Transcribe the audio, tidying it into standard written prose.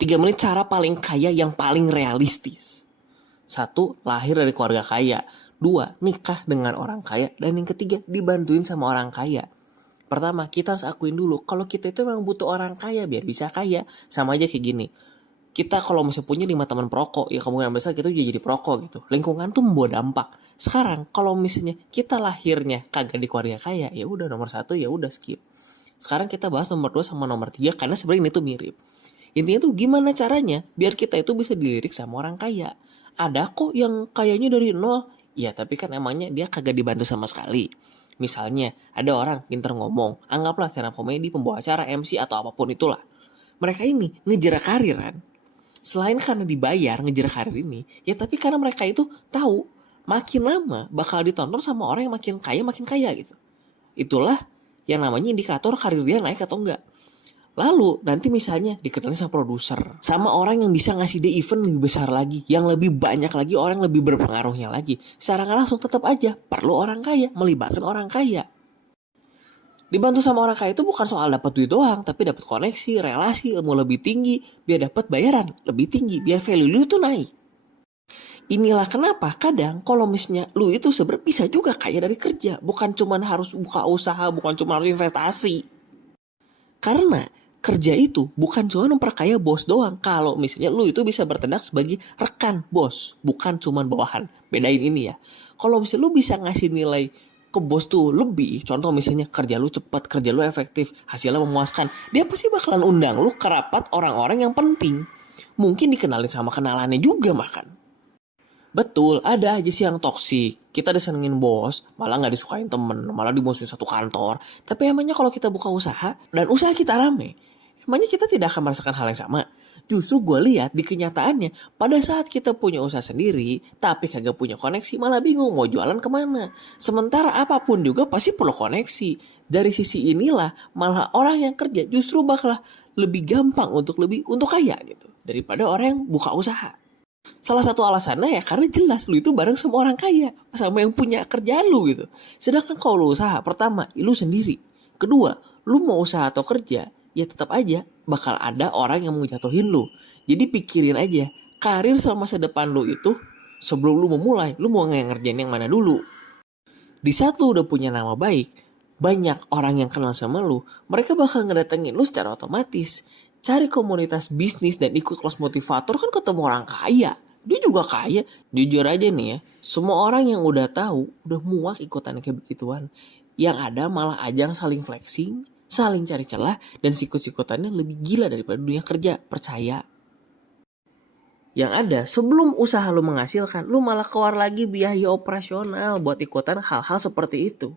3 menit cara paling kaya yang paling realistis. 1, lahir dari keluarga kaya. 2, nikah dengan orang kaya. Dan yang ketiga, dibantuin sama orang kaya. Pertama, kita harus akuin dulu kalau kita itu memang butuh orang kaya biar bisa kaya. Sama aja kayak gini. Kita kalau misalnya punya 5 teman perokok, ya kemungkinan besar kita juga jadi perokok gitu. Lingkungan tuh membawa dampak. Sekarang kalau misalnya kita lahirnya kagak di keluarga kaya, ya udah nomor 1 ya udah skip. Sekarang kita bahas nomor 2 sama nomor 3 karena sebenarnya ini tuh mirip. Intinya tuh gimana caranya biar kita itu bisa dilirik sama orang kaya. Ada kok yang kayaknya dari nol. Ya tapi kan emangnya dia kagak dibantu sama sekali. Misalnya ada orang pinter ngomong, anggaplah stand up comedy, pembawa acara, MC atau apapun itulah. Mereka ini ngejar karir kan. Selain karena dibayar ngejar karir ini, ya tapi karena mereka itu tahu makin lama bakal ditonton sama orang yang makin kaya gitu. Itulah yang namanya indikator karir dia naik atau enggak. Lalu nanti misalnya dikenalin sama produser, sama orang yang bisa ngasih dia event lebih besar lagi, yang lebih banyak lagi, orang yang lebih berpengaruhnya lagi. Secara nggak langsung tetap aja perlu orang kaya, melibatkan orang kaya. Dibantu sama orang kaya itu bukan soal dapat duit doang, tapi dapat koneksi, relasi, ilmu lebih tinggi, biar dapat bayaran lebih tinggi, biar value lu itu naik. Inilah kenapa kadang kalau misalnya lu itu sebenarnya bisa juga kaya dari kerja, bukan cuma harus buka usaha, bukan cuma harus investasi. Karena kerja itu bukan cuma memperkaya bos doang. Kalau misalnya lu itu bisa bertindak sebagai rekan bos, bukan cuma bawahan. Bedain ini ya. Kalau misalnya lu bisa ngasih nilai ke bos tuh lebih, contoh misalnya kerja lu cepat, kerja lu efektif, hasilnya memuaskan, dia pasti bakalan undang lu ke rapat orang-orang yang penting. Mungkin dikenalin sama kenalannya juga bahkan. Betul, ada aja sih yang toksik. Kita disenengin bos, malah nggak disukain temen, malah dimusuhin satu kantor. Tapi emangnya kalau kita buka usaha, dan usaha kita rame, emangnya kita tidak akan merasakan hal yang sama? Justru gue lihat di kenyataannya, pada saat kita punya usaha sendiri, tapi kagak punya koneksi, malah bingung mau jualan kemana. Sementara apapun juga pasti perlu koneksi. Dari sisi inilah, malah orang yang kerja justru bakal lebih gampang untuk kaya gitu. Daripada orang yang buka usaha. Salah satu alasannya ya karena jelas lu itu bareng sama orang kaya, sama yang punya kerjaan lu gitu. Sedangkan kalau lu usaha, pertama lu sendiri. Kedua, lu mau usaha atau kerja, ya tetap aja bakal ada orang yang mau jatuhin lu. Jadi pikirin aja, karir sama masa depan lu itu sebelum lu memulai, lu mau ngerjain yang mana dulu. Di saat lu udah punya nama baik, banyak orang yang kenal sama lu, mereka bakal ngedatengin lu secara otomatis. Cari komunitas bisnis dan ikut kelas motivator kan ketemu orang kaya. Dia juga kaya. Jujur aja nih ya, semua orang yang udah tahu, udah muak ikutan kayak begituan. Yang ada malah ajang saling flexing, saling cari celah, dan sikut-sikutannya lebih gila daripada dunia kerja. Percaya. Yang ada, sebelum usaha lu menghasilkan, lu malah keluar lagi biaya operasional buat ikutan hal-hal seperti itu.